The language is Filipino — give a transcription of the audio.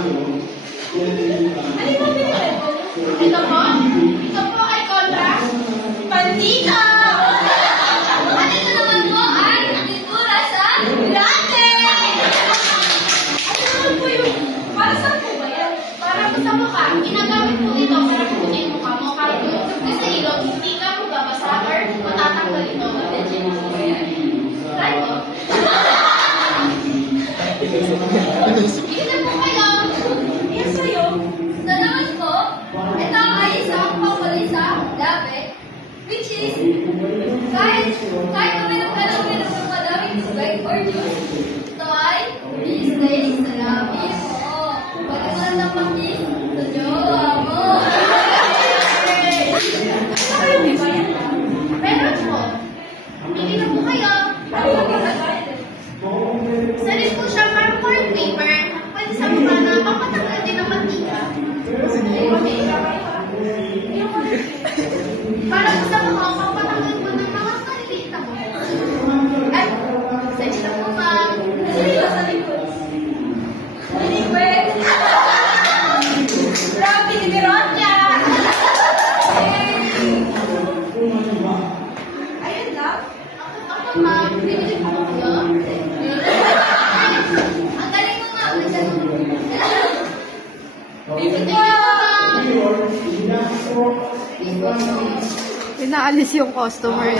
Ano ba pinili ko? Ito po? Ito po ay contrast. Pantika! At ito naman po ay pintura sa latte! Ano naman po yung... Para saan po ba yan? Para po sa mukha. Ginagamit po ito para puti yung mukha mo. Kasi sa ilong, hindi ka mo babasa or matatanggal ito. Try mo. Ito po kayo. Yan sa'yo. Sa naman po, ito ay isang pampalay sa labi, which is, kahit na meron ka lang ng madaming tubig or juice, ito ay i-stay sa labi mo. Pwede mo lang napakis sa jowa mo. Meron po. Pili na po kayo. Salit po siya parang corn paper. Pwede sa mukha na papatanggal din ng mantika. Para po sa mukha, papatanggal po ng mga kaliliit na po. Ay, salit na po ma'am. Sa likod. Liquid. Grabe, nimeron niya. Ayun lang. Ako ma'am, pinili po ko yun. Ang galing mo nga. Pinaalis yung customer.